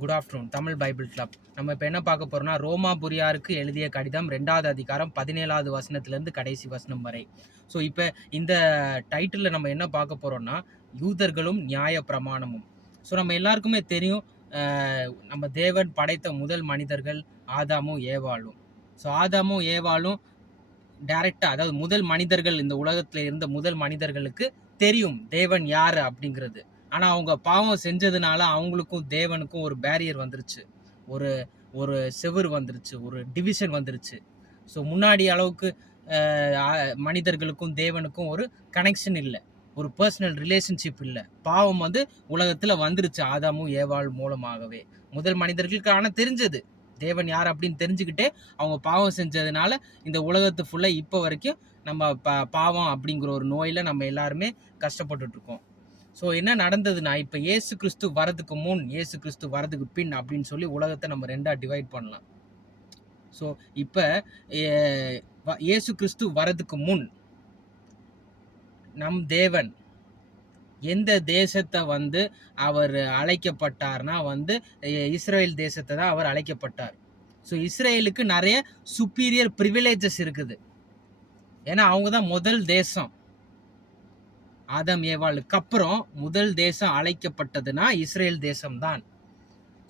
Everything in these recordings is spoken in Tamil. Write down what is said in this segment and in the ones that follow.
Good afternoon Tamil Bible club. நம்ம இப்போ என்ன பார்க்க போகிறோம்னா ரோமா புரியாருக்கு எழுதிய கடிதம் ரெண்டாவது அதிகாரம் பதினேழாவது வசனத்துலேருந்து கடைசி வசனம் வரை. ஸோ இப்போ இந்த டைட்டிலில் நம்ம என்ன பார்க்க போகிறோம்னா யூதர்களும் நியாய பிரமாணமும். ஸோ நம்ம எல்லாருக்குமே தெரியும் நம்ம தேவன் படைத்த முதல் மனிதர்கள் ஆதாமும் ஏவாளும். ஸோ ஆதாமும் ஏவாளும் டைரெக்டாக அதாவது முதல் மனிதர்கள் இந்த உலகத்தில் இருந்த முதல் மனிதர்களுக்கு தெரியும் தேவன் யார் அப்படிங்கிறது. ஆனால் அவங்க பாவம் செஞ்சதுனால அவங்களுக்கும் தேவனுக்கும் ஒரு பேரியர் வந்துருச்சு. ஒரு ஒரு செவர் வந்துருச்சு. ஒரு டிவிஷன் வந்துருச்சு. ஸோ முன்னாடி அளவுக்கு மனிதர்களுக்கும் தேவனுக்கும் ஒரு கனெக்ஷன் இல்லை. ஒரு பர்சனல் ரிலேஷன்ஷிப் இல்லை. பாவம் வந்து உலகத்தில் வந்துருச்சு ஆதாமும் ஏவாள் மூலமாகவே. முதல் மனிதர்களுக்கு தெரிஞ்சது. தேவன் யார் அப்படின்னு தெரிஞ்சுக்கிட்டே அவங்க பாவம் செஞ்சதுனால இந்த உலகத்து ஃபுல்லாக இப்போ வரைக்கும் நம்ம ப பாவம் அப்படிங்கிற ஒரு நோயில் நம்ம எல்லாருமே கஷ்டப்பட்டுட்ருக்கோம் ஸோ என்ன நடந்ததுன்னா இப்போ ஏசு கிறிஸ்து வரதுக்கு முன் ஏசு கிறிஸ்து வரதுக்கு பின் அப்படின்னு சொல்லி உலகத்தை நம்ம ரெண்டாக டிவைட் பண்ணலாம். ஸோ இப்போ இயேசு கிறிஸ்து வரதுக்கு முன் நம் தேவன் எந்த தேசத்தை வந்து அவர் அழைக்கப்பட்டார்னா வந்து இஸ்ரேல் தேசத்தை தான் அவர் அழைக்கப்பட்டார். ஸோ இஸ்ரேலுக்கு நிறைய சுப்பீரியர் ப்ரிவிலேஜஸ் இருக்குது. ஏன்னா அவங்க தான் முதல் தேசம். ஆதம் ஏவாளுக்கு அப்புறம் முதல் தேசம் அழைக்கப்பட்டதுன்னா இஸ்ரேல் தேசம்தான்.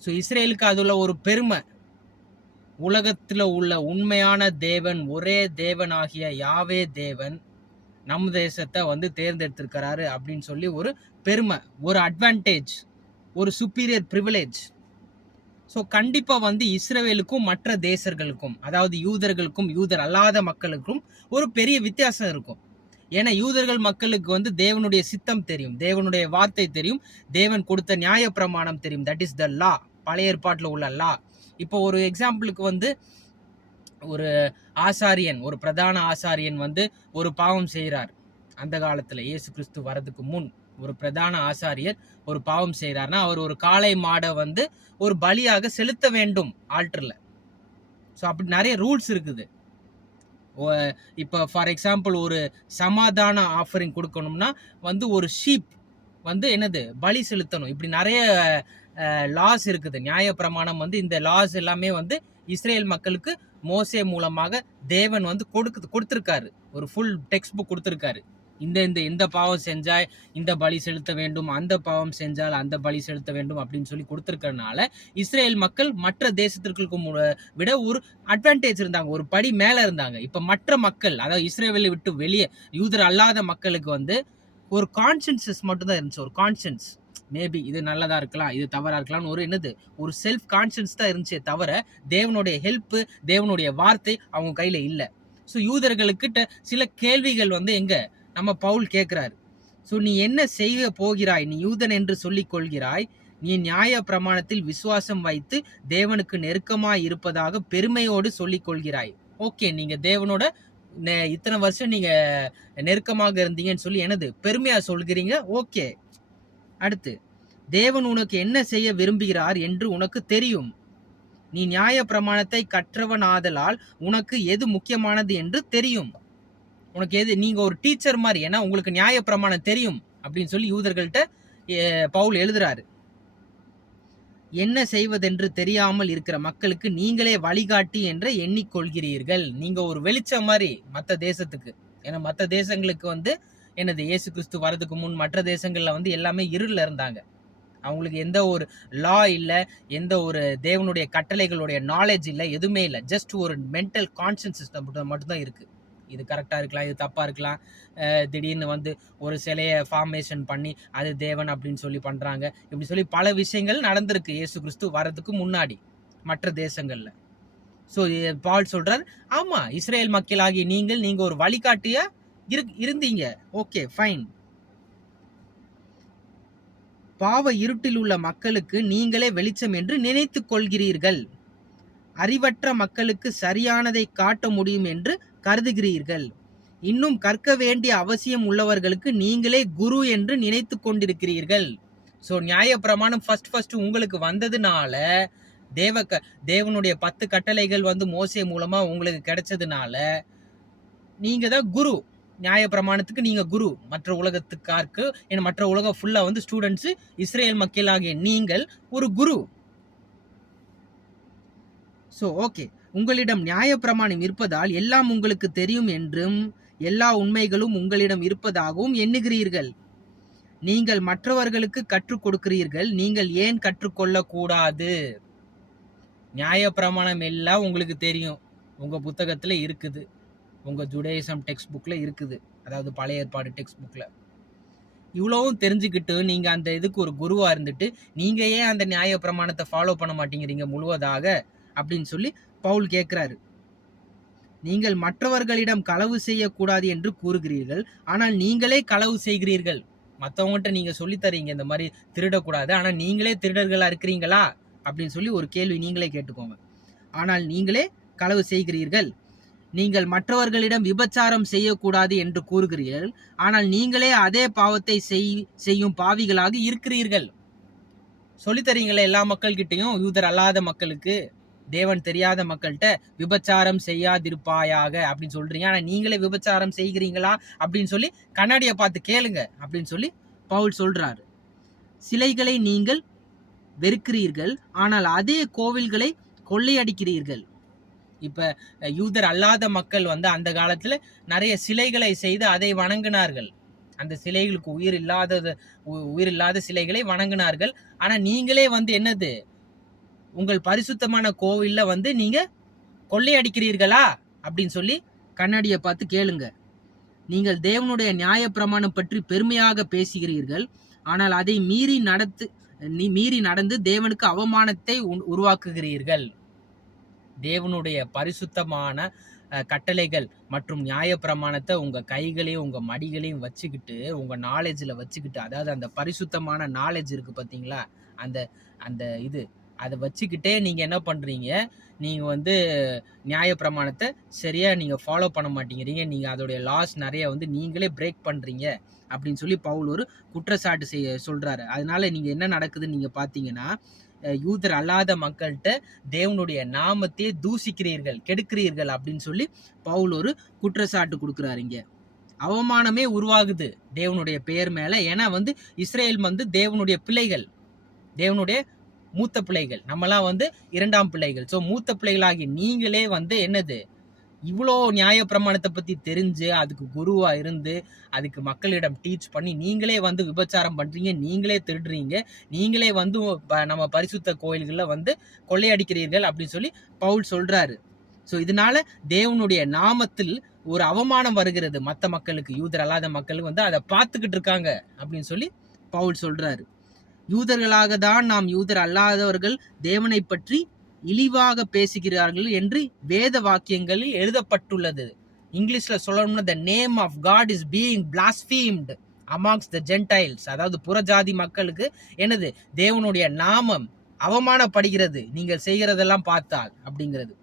ஸோ இஸ்ரேலுக்கு அதில் ஒரு பெருமை. உலகத்தில் உள்ள உண்மையான தேவன் ஒரே தேவனாகிய யாவே தேவன் நம் தேசத்தை வந்து தேர்ந்தெடுத்திருக்கிறாரு அப்படின்னு சொல்லி ஒரு பெருமை ஒரு அட்வான்டேஜ் ஒரு சுப்பீரியர் ப்ரிவிலேஜ் ஸோ கண்டிப்பாக வந்து இஸ்ரேலுக்கும் மற்ற தேசர்களுக்கும் அதாவது யூதர்களுக்கும் யூதர் அல்லாத மக்களுக்கும் ஒரு பெரிய வித்தியாசம் இருக்கும். ஏன்னா யூதர்கள் மக்களுக்கு வந்து தேவனுடைய சித்தம் தெரியும் தேவனுடைய வார்த்தை தெரியும் தேவன் கொடுத்த நியாய பிரமாணம் தெரியும். தட் இஸ் த லா பழைய ஏற்பாட்டில் உள்ள லா இப்போ ஒரு எக்ஸாம்பிளுக்கு வந்து ஒரு ஆசாரியன் ஒரு பிரதான ஆசாரியன் வந்து ஒரு பாவம் செய்கிறார் அந்த காலத்தில் இயேசு கிறிஸ்து வரதுக்கு முன் ஒரு பிரதான ஆசாரியர் ஒரு பாவம் செய்கிறார்னா அவர் ஒரு காளை மாடை வந்து ஒரு பலியாக செலுத்த வேண்டும் ஆல்டரில். ஸோ அப்படி நிறைய ரூல்ஸ் இருக்குது. இப்போ ஃபார் எக்ஸாம்பிள் ஒரு சமாதான ஆஃபரிங் கொடுக்கணும்னா வந்து ஒரு ஷீப் வந்து என்னது பலி செலுத்தணும். இப்படி நிறைய லாஸ் இருக்குது. நியாயப்பிரமாணம் வந்து இந்த லாஸ் எல்லாமே வந்து இஸ்ரேல் மக்களுக்கு மோசே மூலமாக தேவன் வந்து கொடுக்கு கொடுத்துருக்காரு. ஒரு ஃபுல் டெக்ஸ்ட் புக் கொடுத்துருக்காரு. இந்த இந்த இந்த பாவம் செஞ்சால் இந்த பலி செலுத்த வேண்டும் அந்த பாவம் செஞ்சால் அந்த பலி செலுத்த வேண்டும் அப்படின்னு சொல்லி கொடுத்துருக்கறனால இஸ்ரேல் மக்கள் மற்ற தேசத்திற்கும் விட ஒரு அட்வான்டேஜ் இருந்தாங்க ஒரு படி மேலே இருந்தாங்க. இப்போ மற்ற மக்கள் அதாவது இஸ்ரேலை விட்டு வெளியே யூதர் அல்லாத மக்களுக்கு வந்து ஒரு கான்சியன்சஸ் மட்டும்தான் இருந்துச்சு ஒரு கான்சியன்ஸ் மேபி இது நல்லதா இருக்கலாம் இது தவறா இருக்கலாம்னு ஒரு என்னது? ஒரு செல்ஃப் கான்சியன்ஸ் தான் இருந்துச்சே தவிர தேவனுடைய ஹெல்ப்பு தேவனுடைய வார்த்தை அவங்க கையில இல்லை. ஸோ யூதர்களுக்கிட்ட சில கேள்விகள் வந்து எங்கே? நம்ம பவுல் கேட்குறாரு ஸோ நீ என்ன செய்ய போகிறாய்? நீ யூதன் என்று சொல்லிக் கொள்கிறாய். நீ நியாய பிரமாணத்தில் விசுவாசம் வைத்து தேவனுக்கு நெருக்கமாக இருப்பதாக பெருமையோடு சொல்லிக் கொள்கிறாய். ஓகே நீங்கள் தேவனோட நெ- இத்தனை வருஷம் நீங்கள் நெருக்கமாக இருந்தீங்கன்னு சொல்லி எனது பெருமையாக சொல்கிறீங்க? ஓகே. அடுத்து தேவன் உனக்கு என்ன செய்ய விரும்புகிறார் என்று உனக்கு தெரியும். நீ நியாய பிரமாணத்தை கற்றவன் ஆதலால் உனக்கு எது முக்கியமானது என்று தெரியும். உனக்கு எது நீங்க ஒரு டீச்சர் மாதிரி ஏன்னா உங்களுக்கு நியாய பிரமாணம் தெரியும் அப்படின்னு சொல்லி யூதர்கள்ட்ட பவுல் எழுதுறாரு. என்ன செய்வதென்று தெரியாமல் இருக்கிற மக்களுக்கு நீங்களே வழிகாட்டி என்று எண்ணிக்கொள்கிறீர்கள். நீங்க ஒரு வெளிச்சம் மாதிரி மற்ற தேசத்துக்கு. ஏன்னா மற்ற தேசங்களுக்கு வந்து என்னது இயேசு கிறிஸ்து வரதுக்கு முன் மற்ற தேசங்கள்ல வந்து எல்லாமே இருளில் இருந்தாங்க. அவங்களுக்கு எந்த ஒரு லா இல்லை எந்த ஒரு தேவனுடைய கட்டளைகளுடைய நாலேஜ் இல்லை எதுவுமே இல்லை. ஜஸ்ட் ஒரு மென்டல் கான்சியன்ஸ் மட்டும் மட்டும்தான் இருக்குது இது கரெக்டாக இருக்கலாம் இது தப்பாக இருக்கலாம். திடீர்னு வந்து ஒரு சிலையை ஃபார்மேஷன் பண்ணி அது தேவன் அப்படின்னு சொல்லி பண்ணுறாங்க இப்படி சொல்லி பல விஷயங்கள் நடந்திருக்கு. இயேசு கிறிஸ்து வரதுக்கு முன்னாடி மற்ற தேசங்களில். ஸோ பால் சொல்கிறார் ஆமாம் இஸ்ரேல் மக்களாகி நீங்கள் நீங்கள் ஒரு வழிகாட்டியாக இரு இருந்தீங்க. ஓகே ஃபைன் பாவ இருட்டில் உள்ள மக்களுக்கு நீங்களே வெளிச்சம் என்று நினைத்து கொள்கிறீர்கள். அறிவற்ற மக்களுக்கு சரியானதை காட்ட முடியும் என்று கருதுகிறீர்கள். இன்னும் கற்க வேண்டிய அவசியம் உள்ளவர்களுக்கு நீங்களே குரு என்று நினைத்து கொண்டிருக்கிறீர்கள். ஸோ நியாயப்பிரமாணம் ஃபர்ஸ்ட் ஃபர்ஸ்ட் உங்களுக்கு வந்ததுனால தேவ க தேவனுடைய பத்து கட்டளைகள் வந்து மோசை மூலமாக உங்களுக்கு கிடைச்சதுனால நீங்கள் தான் குரு. நியாயப்பிரமாணத்துக்கு நீங்கள் குரு. மற்ற உலகத்துக்காருக்கு ஏன்னா மற்ற உலகம் ஃபுல்லாக வந்து ஸ்டூடெண்ட்ஸு இஸ்ரேல் மக்களாகிய நீங்கள் ஒரு குரு. ஸோ ஓகே உங்களிடம் நியாயப்பிரமாணம் இருப்பதால் எல்லாம் உங்களுக்கு தெரியும் என்றும் எல்லா உண்மைகளும் உங்களிடம் இருப்பதாகவும் எண்ணுகிறீர்கள். நீங்கள் மற்றவர்களுக்கு கற்றுக் கொடுக்கிறீர்கள் நீங்கள் ஏன் கற்றுக்கொள்ளக்கூடாது நியாயப்பிரமாணம் எல்லாம் உங்களுக்கு தெரியும். உங்கள் புத்தகத்தில் இருக்குது. உங்கள் ஜுடேசம் டெக்ஸ்ட் புக்கில் இருக்குது. அதாவது பழைய ஏற்பாடு டெக்ஸ்ட் புக்கில் இவ்வளவும் தெரிஞ்சுக்கிட்டு நீங்கள் அந்த இதுக்கு ஒரு குருவாக இருந்துட்டு நீங்கள் ஏன் அந்த நியாய பிரமாணத்தை ஃபாலோ பண்ண மாட்டேங்கிறீங்க முழுவதாக அப்படின்னு சொல்லி பவுல் கேட்குறாரு. நீங்கள் மற்றவர்களிடம் களவு செய்யக்கூடாது என்று கூறுகிறீர்கள். ஆனால் நீங்களே களவு செய்கிறீர்கள். மற்றவங்ககிட்ட நீங்கள் சொல்லித்தரீங்க இந்த மாதிரி திருடக்கூடாது. ஆனால் நீங்களே திருடர்களாக இருக்கிறீங்களா? அப்படின்னு சொல்லி ஒரு கேள்வி நீங்களே கேட்டுக்கோங்க. ஆனால் நீங்களே களவு செய்கிறீர்கள். நீங்கள் மற்றவர்களிடம் விபச்சாரம் செய்யக்கூடாது என்று கூறுகிறீர்கள். ஆனால் நீங்களே அதே பாவத்தை செய் செய்யும் பாவிகளாக இருக்கிறீர்கள். சொல்லித்தரீங்களே எல்லா மக்கள்கிட்டையும்? யூதர் அல்லாத மக்களுக்கு? தேவன் தெரியாத மக்கள்கிட்ட விபச்சாரம் செய்யாதிருப்பாயாக அப்படின்னு சொல்றீங்க. ஆனால் நீங்களே விபச்சாரம் செய்கிறீங்களா அப்படின்னு சொல்லி கண்ணாடியை பார்த்து கேளுங்க அப்படின்னு சொல்லி பவுல் சொல்றாரு. சிலைகளை நீங்கள் வெறுக்கிறீர்கள் ஆனால் அதே கோவில்களை கொள்ளையடிக்கிறீர்கள். இப்போ யூதர் அல்லாத மக்கள் வந்து அந்த காலத்தில் நிறைய சிலைகளை செய்து அதை வணங்கினார்கள். அந்த சிலைகளுக்கு உயிர் இல்லாதது உ- உயிர் இல்லாத சிலைகளை வணங்கினார்கள். ஆனால் நீங்களே வந்து என்னது? உங்கள் பரிசுத்தமான கோவில்ல வந்து நீங்கள் கொள்ளையடிக்கிறீர்களா? அப்படின்னு சொல்லி கண்ணாடியை பார்த்து கேளுங்க. நீங்கள் தேவனுடைய நியாயப்பிரமாணம் பற்றி பெருமையாக பேசுகிறீர்கள். ஆனால் அதை மீறி நடத்து நீ மீறி நடந்து தேவனுக்கு அவமானத்தை உருவாக்குகிறீர்கள். தேவனுடைய பரிசுத்தமான கட்டளைகள் மற்றும் நியாயப்பிரமாணத்தை உங்கள் கைகளையும் உங்கள் மடிகளையும் வச்சுக்கிட்டு உங்கள் நாலேஜில் வச்சுக்கிட்டு அதாவது அந்த பரிசுத்தமான நாலேஜ் இருக்குது பார்த்தீங்களா? அந்த அந்த இது அதை வச்சுக்கிட்டே நீங்கள் என்ன பண்ணுறீங்க நீங்கள் வந்து நியாயப்பிரமாணத்தை சரியாக நீங்கள் ஃபாலோ பண்ண மாட்டேங்கிறீங்க. நீங்கள் அதோடைய லாஸ் நிறைய வந்து நீங்களே பிரேக் பண்ணுறீங்க அப்படின்னு சொல்லி பவுல் ஒரு குற்றச்சாட்டு செய்ய சொல்கிறாரு அதனால நீங்கள் என்ன நடக்குதுன்னு நீங்கள் பார்த்தீங்கன்னா யூதர் அல்லாத மக்கள்கிட்ட தேவனுடைய நாமத்தையே தூசிக்கிறீர்கள் கெடுக்கிறீர்கள் அப்படின்னு சொல்லி பவுல் ஒரு குற்றச்சாட்டு கொடுக்குறாருங்க அவமானமே உருவாகுது தேவனுடைய பெயர் மேலே. ஏன்னா வந்து இஸ்ரேல் வந்து தேவனுடைய பிள்ளைகள் தேவனுடைய மூத்த பிள்ளைகள். நம்மலாம் வந்து இரண்டாம் பிள்ளைகள். ஸோ மூத்த பிள்ளைகளாகி நீங்களே வந்து என்னது? இவ்வளோ நியாயப்பிரமாணத்தை பற்றி தெரிஞ்சு அதுக்கு குருவாக இருந்து அதுக்கு மக்களிடம் டீச் பண்ணி நீங்களே வந்து விபச்சாரம் பண்ணுறீங்க நீங்களே திருடுறீங்க நீங்களே வந்து ப- நம்ம பரிசுத்த கோயில்களில் வந்து கொள்ளையடிக்கிறீர்கள் அப்படின்னு சொல்லி பவுல் சொல்கிறாரு ஸோ இதனால தேவனுடைய நாமத்தில் ஒரு அவமானம் வருகிறது. மற்ற மக்களுக்கு யூதர் அல்லாத மக்களுக்கு வந்து அதை பார்த்துக்கிட்டு இருக்காங்க அப்படின்னு சொல்லி பவுல் சொல்கிறாரு யூதர்களாக தான் நாம் யூதர் அல்லாதவர்கள் தேவனை பற்றி இழிவாக பேசுகிறார்கள் என்று வேத வாக்கியங்களில் எழுதப்பட்டுள்ளது. இங்கிலீஷில் சொல்லணும்னா the name of God is being blasphemed among the Gentiles அதாவது புறஜாதி மக்களுக்கு என்னது? தேவனுடைய நாமம் அவமானப்படுகிறது. நீங்கள் செய்கிறதெல்லாம் பார்த்தால் அப்படிங்கிறது.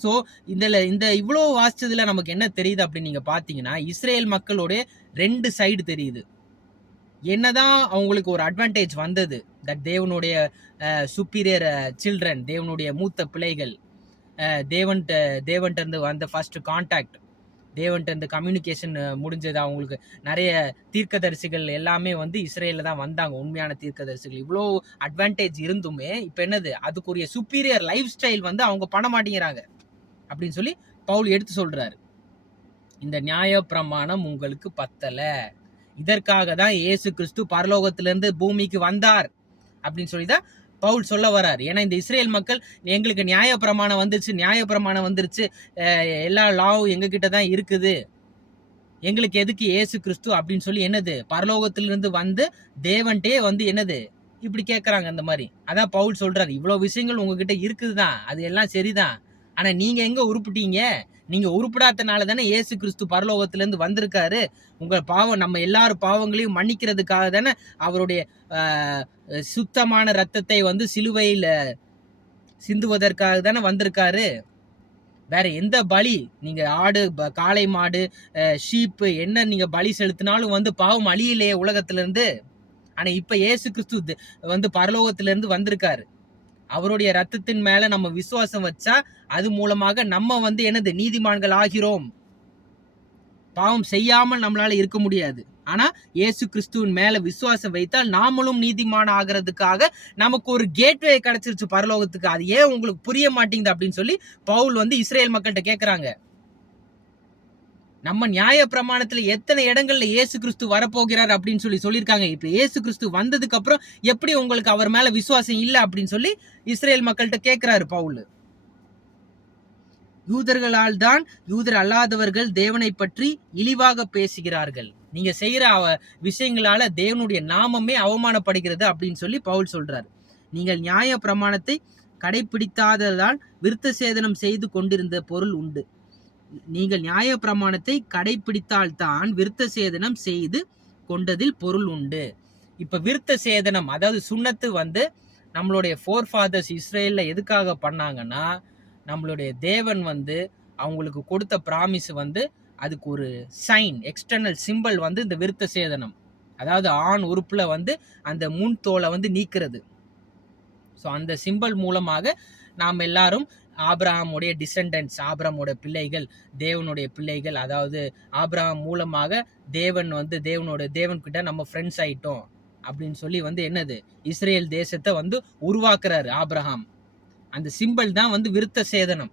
ஸோ இதில் இந்த இவ்வளோ வாசித்ததில் நமக்கு என்ன தெரியுது அப்படின்னு நீங்கள் பார்த்தீங்கன்னா இஸ்ரேல் மக்களோடைய ரெண்டு சைடு தெரியுது. என்னதான் அவங்களுக்கு ஒரு அட்வான்டேஜ் வந்தது தட் தேவனுடைய சுப்பீரியர் சில்ட்ரன் தேவனுடைய மூத்த பிள்ளைகள் தேவன்ட்ட தேவன்ட்டருந்து வந்த ஃபர்ஸ்ட் கான்டாக்ட் தேவன்ட்டருந்து கம்யூனிகேஷன் முடிஞ்சது. அவங்களுக்கு நிறைய தீர்க்கதரிசிகள் எல்லாமே வந்து இஸ்ரேலில் தான் வந்தாங்க உண்மையான தீர்க்கதரிசிகள். இவ்வளோ அட்வான்டேஜ் இருந்துமே இப்போ என்னது? அதுக்குரிய சுப்பீரியர் லைஃப் ஸ்டைல் வந்து அவங்க பண்ண மாட்டேங்கிறாங்க அப்படின்னு சொல்லி பவுல் எடுத்து சொல்கிறாரு இந்த நியாயப்பிரமாணம் உங்களுக்கு பத்தலை. இதற்காக தான் இயேசு கிறிஸ்து பரலோகத்திலிருந்து பூமிக்கு வந்தார் அப்படின்னு சொல்லி தான் பவுல் சொல்ல வரார் ஏன்னா இந்த இஸ்ரேல் மக்கள் எங்களுக்கு நியாயப்பிரமாணம் வந்துருச்சு நியாயப்பிரமாணம் வந்துருச்சு. எல்லா லாவும் எங்ககிட்ட தான் இருக்குது. எங்களுக்கு எதுக்கு ஏசு கிறிஸ்து அப்படின்னு சொல்லி என்னது? பரலோகத்திலிருந்து வந்து தேவன்ட்டே வந்து என்னது? இப்படி கேட்குறாங்க அந்த மாதிரி. அதான் பவுல் சொல்கிறார் இவ்வளோ விஷயங்கள் உங்ககிட்ட இருக்குது தான் அது எல்லாம் சரிதான். ஆனால் நீங்கள் எங்கே உருப்பிட்டீங்க? நீங்கள் உருப்பிடாதனால தானே இயேசு கிறிஸ்து பரலோகத்திலேருந்து வந்திருக்காரு. உங்கள் பாவம் நம்ம எல்லார் பாவங்களையும் மன்னிக்கிறதுக்காக தானே அவருடைய சுத்தமான ரத்தத்தை வந்து சிலுவையில் சிந்துவதற்காக தானே வந்திருக்காரு. வேற எந்த பலி? நீங்க ஆடு ப- காளை மாடு ஷீப்பு என்ன நீங்க பலி செலுத்தினாலும் வந்து பாவம் அழியலையே உலகத்துல ஆனால் ஆனா இப்ப இயேசு கிறிஸ்து வந்து பரலோகத்திலிருந்து வந்திருக்காரு. அவருடைய ரத்தத்தின் மேல நம்ம விசுவாசம் வச்சா அது மூலமாக நம்ம வந்து என்னது நீதிமான்கள் ஆகிறோம். பாவம் செய்யாமல் நம்மளால இருக்க முடியாது. ஆனா இயேசு கிறிஸ்துவின் மேல விசுவாசம் வைத்தால் நாமளும் நீதிமான ஆகிறதுக்காக நமக்கு ஒரு கேட்வே கிடைச்சிருச்சு பரலோகத்துக்கு. அது ஏன் உங்களுக்கு புரிய மாட்டேங்குது அப்படின்னு சொல்லி பவுல் வந்து இஸ்ரேல் மக்கள்கிட்ட கேட்கறாங்க நம்ம நியாய பிரமாணத்துல எத்தனை இடங்கள்ல இயேசு கிறிஸ்து வரப்போகிறார் அப்படின்னு சொல்லி சொல்லியிருக்காங்க. இப்ப இயேசு கிறிஸ்து வந்ததுக்கு அப்புறம் எப்படி உங்களுக்கு அவர் மேல விசுவாசம் இல்லை அப்படின்னு சொல்லி இஸ்ரேல் மக்கள்கிட்ட கேட்கிறாரு பவுல். யூதர்களால் தான் யூதர் அல்லாதவர்கள் தேவனை பற்றி இழிவாக பேசுகிறார்கள். நீங்க செய்யற அவ விஷயங்களால தேவனுடைய நாமமே அவமானப்படுகிறது அப்படின்னு சொல்லி பவுல் சொல்றாரு. நீங்கள் நியாய பிரமாணத்தை கடைபிடித்தாததால் விருத்த சேதனம் செய்து கொண்டிருந்த பொருள் உண்டு. நீங்கள் நியாய பிரமாணத்தை கடைபிடித்தால்தான் விருத்த சேதனம் செய்து கொண்டதில் பொருள் உண்டு. இப்போ விருத்த சேதனம் அதாவது சுண்ணத்து வந்து நம்மளுடைய ஃபோர் ஃபாதர்ஸ் இஸ்ரேலில் எதுக்காக பண்ணாங்கன்னா நம்மளுடைய தேவன் வந்து அவங்களுக்கு கொடுத்த ப்ராமிஸ் வந்து அதுக்கு ஒரு சைன் எக்ஸ்டர்னல் சிம்பிள் வந்து இந்த விருத்த சேதனம் அதாவது ஆண் உறுப்பில் வந்து அந்த முன் தோலை வந்து நீக்கிறது. ஸோ அந்த சிம்பிள் மூலமாக நாம் எல்லாரும் ஆப்ரஹாமுடைய டிசெண்டன்ட்ஸ் ஆப்ரஹாமுடைய பிள்ளைகள் தேவனுடைய பிள்ளைகள் அதாவது ஆப்ரஹாம் மூலமாக தேவன் வந்து தேவனுடைய தேவன்கிட்ட நம்ம ஃப்ரெண்ட்ஸ் ஆயிட்டோம். அப்படின்னு சொல்லி வந்து என்னது? இஸ்ரேல் தேசத்தை வந்து உருவாக்குறாரு ஆப்ரஹாம் அந்த சிம்பிள் தான் வந்து விருத்த சேதனம்.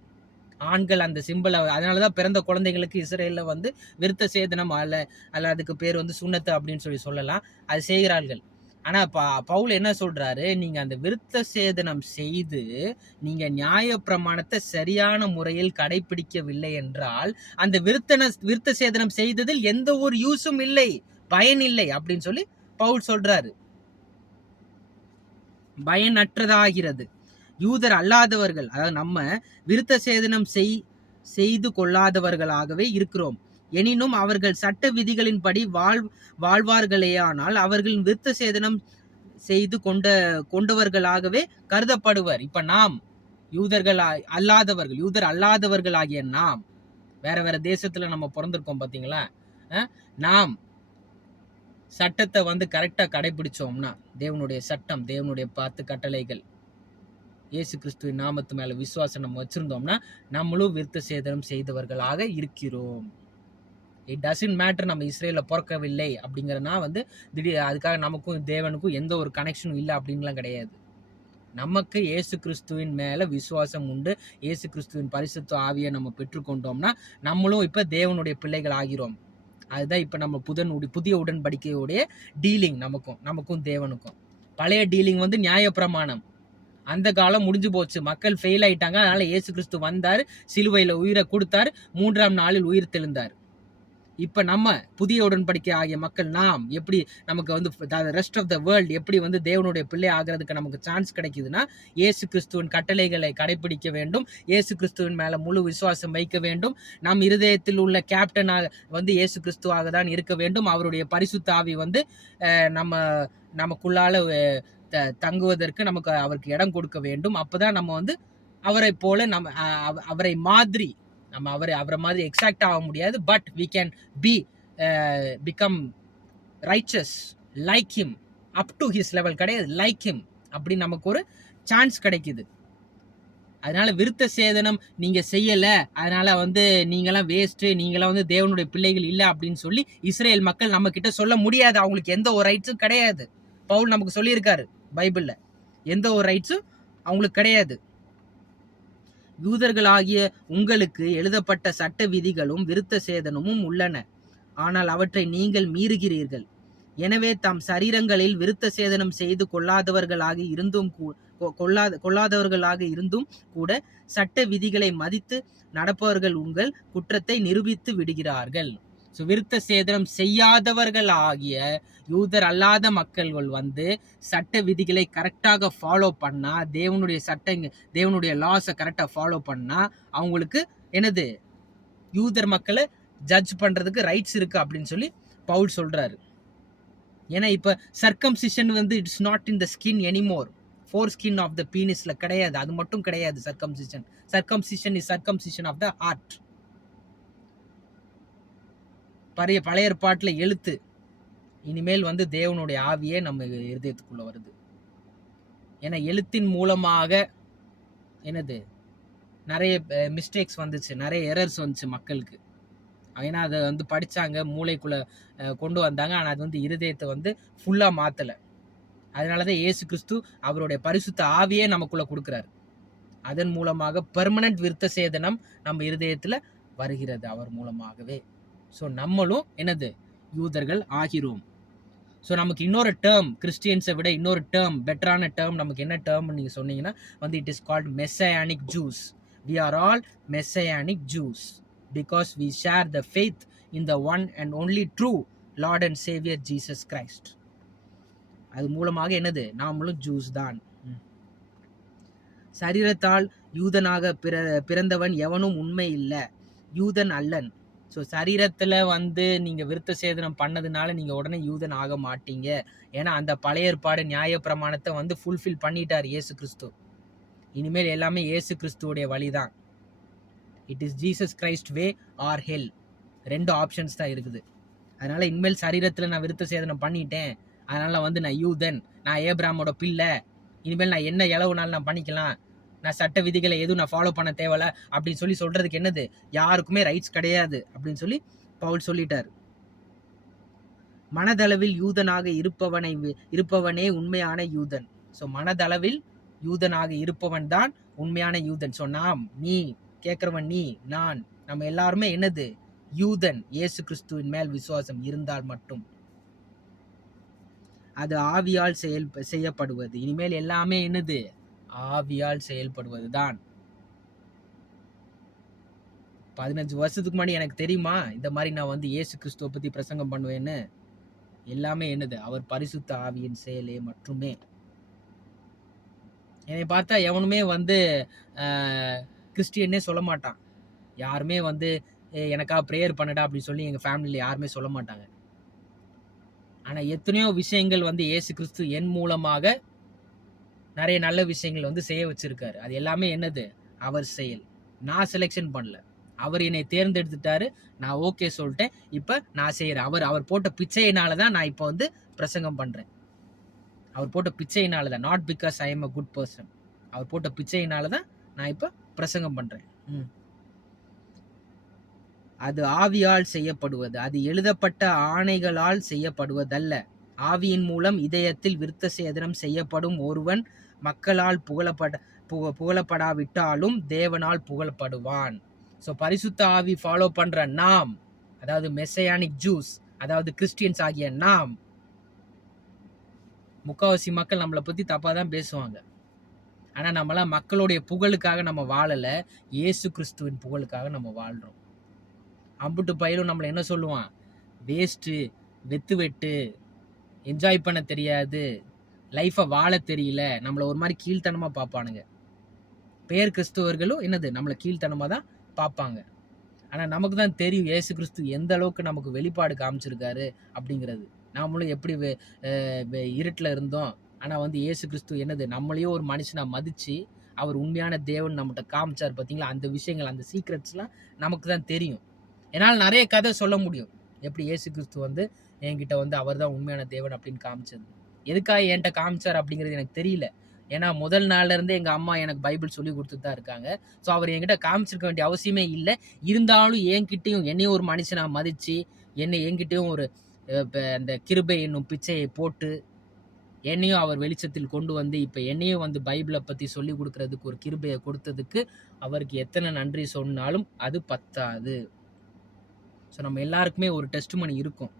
ஆண்கள் அந்த சிம்பிளை அதனால தான் பிறந்த குழந்தைங்களுக்கு இஸ்ரேலில் வந்து விருத்த சேதனம் அல்ல அல்ல அதுக்கு பேர் வந்து சுண்ணத்து அப்படின்னு சொல்லி சொல்லலாம். அது செய்கிறார்கள். ஆனா பா பவுல் என்ன சொல்றாரு? நீங்க அந்த விருத்த சேதனம் செய்து நீங்க நியாய பிரமாணத்தை சரியான முறையில் கடைபிடிக்கவில்லை என்றால் அந்த விருத்தன விருத்த சேதனம் செய்ததில் எந்த ஒரு யூஸும் இல்லை பயன் இல்லை அப்படின்னு சொல்லி பவுல் சொல்றாரு. பயனற்றதாகிறது. யூதர் அல்லாதவர்கள் அதாவது நம்ம விருத்த சேதனம் செய் செய்து கொள்ளாதவர்களாகவே இருக்கிறோம். எனினும் அவர்கள் சட்ட விதிகளின்படி வாழ் வாழ்வார்களேயானால் அவர்களின் விருத்த சேதனம் செய்து கொண்ட கொண்டவர்களாகவே கருதப்படுவர். இப்ப நாம் யூதர்கள் அல்லாதவர்கள் யூதர் அல்லாதவர்கள் ஆகிய நாம் வேற வேற தேசத்துல நம்ம பிறந்திருக்கோம் பாத்தீங்களா? நாம் சட்டத்தை வந்து கரெக்டா கடைபிடிச்சோம்னா தேவனுடைய சட்டம் தேவனுடைய பார்த்து கட்டளைகள் இயேசு கிறிஸ்துவின் நாமத்து மேல விசுவாசம் நம்ம வச்சிருந்தோம்னா நம்மளும் விருத்த சேதனம் செய்தவர்களாக இருக்கிறோம். இட் டசன்ட் மேட்டர் நம்ம இஸ்ரேலில் பிறக்கவில்லை அப்படிங்கிறனா வந்து திடீர் அதுக்காக நமக்கும் தேவனுக்கும் எந்த ஒரு கனெக்ஷனும் இல்லை அப்படின்லாம் கிடையாது. நமக்கு இயேசு கிறிஸ்துவின் மேலே விசுவாசம் உண்டு. இயேசு கிறிஸ்துவின் பரிசுத்த ஆவியை நம்ம பெற்றுக்கொண்டோம்னா நம்மளும் இப்போ தேவனுடைய பிள்ளைகள் ஆகிறோம். அதுதான் இப்போ நம்ம புதன் புதிய உடன்படிக்கையுடைய டீலிங் நமக்கும் நமக்கும் தேவனுக்கும். பழைய டீலிங் வந்து நியாயப்பிரமாணம். அந்த காலம் முடிஞ்சு போச்சு. மக்கள் ஃபெயில் ஆயிட்டாங்க. அதனால இயேசு கிறிஸ்து வந்தார். சிலுவையில் உயிரை கொடுத்தார். மூன்றாம் நாளில் உயிர் தெழுந்தார். இப்போ நம்ம புதிய உடன்படிக்கை ஆகிய மக்கள் நாம் எப்படி நமக்கு வந்து ரெஸ்ட் ஆஃப் த வேர்ல்டு எப்படி வந்து தேவனுடைய பிள்ளை ஆகிறதுக்கு நமக்கு சான்ஸ் கிடைக்குதுன்னா இயேசு கிறிஸ்துவின் கட்டளைகளை கடைபிடிக்க வேண்டும். இயேசு கிறிஸ்துவின் மேலே முழு விசுவாசம் வைக்க வேண்டும். நம் இருதயத்தில் உள்ள கேப்டனாக வந்து இயேசு கிறிஸ்துவாக தான் இருக்க வேண்டும். அவருடைய பரிசுத்த ஆவி வந்து நம்ம நமக்குள்ளால த தங்குவதற்கு நமக்கு அவருக்கு இடம் கொடுக்க வேண்டும். அப்போதான் நம்ம வந்து அவரை போல நம்ம அவரை மாதிரி நம்ம அவர் அவரை மாதிரி எக்ஸாக்ட் ஆக முடியாது but we can be become riches like him up to his level கிடையாது லைக் ஹிம் அப்படி நமக்கு ஒரு சான்ஸ் கிடைக்குது. அதனால விருத்த சேதனம் நீங்க செய்யல அதனால வந்து நீங்களாம் வேஸ்ட் நீங்களாம் வந்து தேவனுடைய பிள்ளைகள் இல்லை அப்படின்னு சொல்லி இஸ்ரேல் மக்கள் நம்ம கிட்ட சொல்ல முடியாது. அவங்களுக்கு எந்த ஒரு ரைட்ஸும் கிடையாது. பவுல் நமக்கு சொல்லியிருக்காரு பைபிளில். எந்த ஒரு ரைட்ஸும் அவங்களுக்கு கிடையாது. யூதர்களாகிய உங்களுக்கு எழுதப்பட்ட சட்ட விதிகளும் விருத்த சேதனமும் உள்ளன. ஆனால் அவற்றை நீங்கள் மீறுகிறீர்கள். எனவே தம் சரீரங்களில் விருத்த சேதனம் செய்து கொள்ளாதவர்களாக இருந்தும் கொள்ளாத கொள்ளாதவர்களாக இருந்தும் கூட சட்ட விதிகளை மதித்து நடப்பவர்கள் உங்கள் குற்றத்தை நிரூபித்து விடுகிறார்கள். ஸோ விருத்த சேதனம் செய்யாதவர்கள் ஆகிய யூதர் அல்லாத மக்கள்கள் வந்து சட்ட விதிகளை கரெக்டாக ஃபாலோ பண்ணா தேவனுடைய சட்டங்க தேவனுடைய லாஸை கரெக்டாக ஃபாலோ பண்ணா அவங்களுக்கு என்னது? யூதர் மக்களை ஜட்ஜ் பண்ணுறதுக்கு ரைட்ஸ் இருக்குது அப்படின்னு சொல்லி பவுல் சொல்கிறாரு ஏன்னா இப்போ சர்க்கம்சிஷன் வந்து it's not in the skin anymore foreskin of the பீனிஸில் கிடையாது. அது மட்டும் கிடையாது circumcision circumcision is circumcision of the heart பழைய பழைய ஏற்பாட்டில் எழுத்து இனிமேல் வந்து தேவனுடைய ஆவியே நம்ம இருதயத்துக்குள்ள வருது. ஏன்னா எழுத்தின் மூலமாக என்னது நிறைய மிஸ்டேக்ஸ் வந்துச்சு நிறைய எரர்ஸ் வந்துச்சு மக்களுக்கு. ஏன்னா அதை வந்து படித்தாங்க மூளைக்குள்ளே கொண்டு வந்தாங்க ஆனால் அது வந்து இருதயத்தை வந்து ஃபுல்லாக மாற்றலை அதனால தான் ஏசு கிறிஸ்து அவருடைய பரிசுத்த ஆவியே நமக்குள்ளே கொடுக்குறாரு. அதன் மூலமாக பெர்மனன்ட் விருத்த சேதனம் நம்ம இருதயத்தில் வருகிறது அவர் மூலமாகவே. ஸோ நம்மளும் என்னது? யூதர்கள் ஆகிறோம். ஸோ நமக்கு இன்னொரு டேர்ம் கிறிஸ்டியன்ஸை விட இன்னொரு டேர்ம் பெட்டரான டேர்ம் நமக்கு என்ன டேர்ம்னு நீங்கள் சொன்னீங்கன்னா வந்து it is called Messianic Jews we are all Messianic Jews because we share the faith in the one and only true Lord and Saviour Jesus Christ அது மூலமாக என்னது? நாமளும் ஜூஸ் தான். சரீரத்தால் யூதனாக பிற பிறந்தவன் எவனும் உண்மை இல்லை. யூதன் அல்லன். ஸோ சரீரத்தில் வந்து நீங்கள் விருத்த சேதனம் பண்ணதுனால நீங்கள் உடனே யூதன் ஆக மாட்டீங்க. ஏன்னா அந்த பழைய ஏற்பாடு நியாய பிரமாணத்தை வந்து ஃபுல்ஃபில் பண்ணிட்டார் இயேசு கிறிஸ்து. இனிமேல் எல்லாமே இயேசு கிறிஸ்துவோடைய வழி தான் it is Jesus Christ way or hell ரெண்டு ஆப்ஷன்ஸ் தான் இருக்குது. அதனால் இனிமேல் சரீரத்தில் நான் விருத்த சேதனம் பண்ணிட்டேன். அதனால் வந்து நான் யூதன் நான் ஏப்ராமோட பிள்ளை. இனிமேல் நான் என்ன இளவுனாலும் நான் பண்ணிக்கலாம்? நான் சட்ட விதிகளை எதுவும் நான் ஃபாலோ பண்ண தேவையில்ல அப்படின்னு சொல்லி சொல்கிறதுக்கு என்னது? யாருக்குமே ரைட்ஸ் கிடையாது அப்படின்னு சொல்லி பவுல் சொல்லிட்டார். மனதளவில் யூதனாக இருப்பவனை வி- இருப்பவனே உண்மையான யூதன். ஸோ மனதளவில் யூதனாக இருப்பவன் தான் உண்மையான யூதன். ஸோ நாம் நீ கேட்குறவன் நீ நான் நம்ம எல்லாருமே என்னது? யூதன். இயேசு கிறிஸ்துவின் மேல் விசுவாசம் இருந்தால் மட்டும். அது ஆவியால் செயல் செய்யப்படுவது. இனிமேல் எல்லாமே என்னது? ஆவியால் செயல்படுவது தான் பதினஞ்சு வருஷத்துக்கு முன்னாடி எனக்கு தெரியுமா? இந்த மாதிரி நான் வந்து இயேசு கிறிஸ்துவ பத்தி பிரசங்கம் பண்ணுவேன்னு. எல்லாமே என்னது? அவர் பரிசுத்த ஆவியின் செயலே மட்டுமே. என்னை பார்த்தா எவனுமே வந்து கிறிஸ்டியன்னே சொல்ல மாட்டான். யாருமே வந்து எனக்கா எனக்காக ப்ரேயர் பண்ணடா அப்படின்னு சொல்லி எங்கள் ஃபேமிலியில் யாருமே சொல்ல மாட்டாங்க. ஆனால் எத்தனையோ விஷயங்கள் வந்து இயேசு கிறிஸ்து என் மூலமாக நிறைய நல்ல விஷயங்கள் வந்து செய்ய வச்சுருக்காரு. அது எல்லாமே என்னது? அவர் செயல். நான் செலெக்ஷன் பண்ணல. அவர் என்னை தேர்ந்தெடுத்துட்டாரு. நான் ஓகே சொல்லிட்டேன். இப்போ நான் செய்கிறேன் அவர் அவர் போட்ட பிச்சையினால தான் நான் இப்போ வந்து பிரசங்கம் பண்ணுறேன் அவர் போட்ட பிச்சையினால தான் not because I am a good person அவர் போட்ட பிச்சையினால தான் நான் இப்போ பிரசங்கம் பண்ணுறேன் ம். அது ஆவியால் செய்யப்படுவது. அது எழுதப்பட்ட ஆணைகளால் செய்யப்படுவதல்ல. ஆவியின் மூலம் இதயத்தில் விருத்த சேதனம் செய்யப்படும் ஒருவன் மக்களால் புகழப்பட புக புகழப்படாவிட்டாலும் தேவனால் புகழப்படுவான். ஸோ பரிசுத்த ஆவி ஃபாலோ பண்ணுற நாம் அதாவது மெசையானிக் ஜூஸ் அதாவது கிறிஸ்டியன்ஸ் ஆகிய நாம் முக்காவாசி மக்கள் நம்மளை பற்றி தப்பாக தான் பேசுவாங்க. ஆனால் நம்மளாம் மக்களுடைய புகழுக்காக நம்ம வாழலை இயேசு கிறிஸ்துவின் புகழுக்காக நம்ம வாழ்கிறோம் அம்புட்டு பயிலும் நம்மளை என்ன சொல்லுவான்? வேஸ்ட்டு வெத்து வெட்டு என்ஜாய் பண்ண தெரியாது. லைஃப்பை வாழ தெரியல. நம்மளை ஒரு மாதிரி கீழ்த்தனமாக பார்ப்பானுங்க பேர் கிறிஸ்துவர்களும் என்னது? நம்மளை கீழ்த்தனமாக தான் பார்ப்பாங்க ஆனால் நமக்கு தான் தெரியும் ஏசு கிறிஸ்து எந்த அளவுக்கு நமக்கு வெளிப்பாடு காமிச்சிருக்காரு அப்படிங்கிறது. நாமளும் எப்படி இருட்டில் இருந்தோம். ஆனால் வந்து இயேசு கிறிஸ்து என்னது? நம்மளையும் ஒரு மனுஷனை மதித்து அவர் உண்மையான தேவன் நம்மகிட்ட காமிச்சார் பார்த்தீங்களா அந்த விஷயங்கள் அந்த சீக்ரெட்ஸ்லாம் நமக்கு தான் தெரியும். என்னால் நிறைய கதை சொல்ல முடியும். எப்படி ஏசு கிறிஸ்து வந்து என்கிட்ட வந்து அவர் தான் உண்மையான தேவன் அப்படின்னு காமிச்சது. எதுக்காக என்கிட்ட காமிச்சார் அப்படிங்கிறது எனக்கு தெரியல. ஏன்னா முதல் நாள்லேருந்து எங்கள் அம்மா எனக்கு பைபிள் சொல்லி கொடுத்துட்டு தான் இருக்காங்க. ஸோ அவர் என்கிட்ட காமிச்சிருக்க வேண்டிய அவசியமே இல்லை. இருந்தாலும் என்கிட்டையும் என்னையும் ஒரு மனுஷனை மதித்து என்னை என்கிட்டையும் ஒரு இப்போ அந்த கிருபை என்னும் பிச்சையை போட்டு என்னையும் அவர் வெளிச்சத்தில் கொண்டு வந்து இப்போ என்னையும் வந்து பைபிளை பற்றி சொல்லி கொடுக்கறதுக்கு ஒரு கிருபையை கொடுத்ததுக்கு அவருக்கு எத்தனை நன்றி சொன்னாலும் அது பத்தாது. ஸோ நம்ம எல்லாருக்குமே ஒரு டெஸ்ட் மணி இருக்கும்.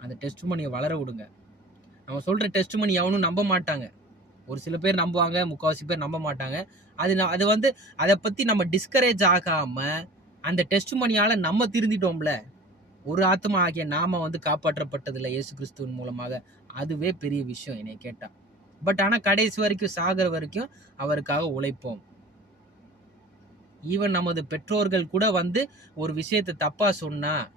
அந்த டெஸ்ட் மணியை வளர விடுங்க. நம்ம சொல்கிற டெஸ்ட் மணி எவனும் நம்ப மாட்டாங்க. ஒரு சில பேர் நம்புவாங்க முக்கால்வாசி பேர் நம்ப மாட்டாங்க. அது ந- அது வந்து அதை பற்றி நம்ம டிஸ்கரேஜ் ஆகாமல் அந்த டெஸ்ட் மணியால் நம்ம திருந்திட்டோம்ல. ஒரு ஆத்மா ஆகிய நாம வந்து காப்பாற்றப்பட்டதில்லை இயேசு கிறிஸ்துவின் மூலமாக. அதுவே பெரிய விஷயம் என்னை கேட்டால் பட் ஆனால் கடைசி வரைக்கும் சாகிற வரைக்கும் அவருக்காக உழைப்போம். ஈவன் நமது பெற்றோர்கள் கூட வந்து ஒரு விஷயத்தை தப்பாக சொன்னால்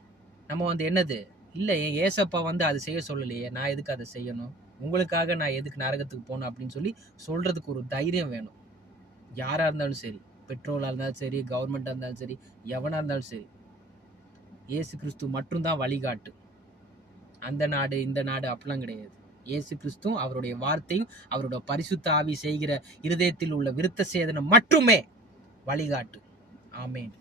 நம்ம வந்து என்னது? இல்லை என் ஏசப்பா வந்து அது செய்ய சொல்லலையே. நான் எதுக்கு அதை செய்யணும்? உங்களுக்காக நான் எதுக்கு நரகத்துக்கு போகணும் அப்படின்னு சொல்லி சொல்கிறதுக்கு ஒரு தைரியம் வேணும். யாராக இருந்தாலும் சரி பெட்ரோலாக இருந்தாலும் சரி கவர்மெண்ட்டாக இருந்தாலும் சரி எவனாக இருந்தாலும் சரி இயேசு கிறிஸ்து மட்டும்தான் வழிகாட்டு. அந்த நாடு இந்த நாடு அப்படிலாம் கிடையாது. இயேசு கிறிஸ்துவும் அவருடைய வார்த்தையும் அவரோட பரிசுத்த ஆவி செய்கிற இருதயத்தில் உள்ள விருத்த சேதனம் மட்டுமே வழிகாட்டு. ஆமேன்.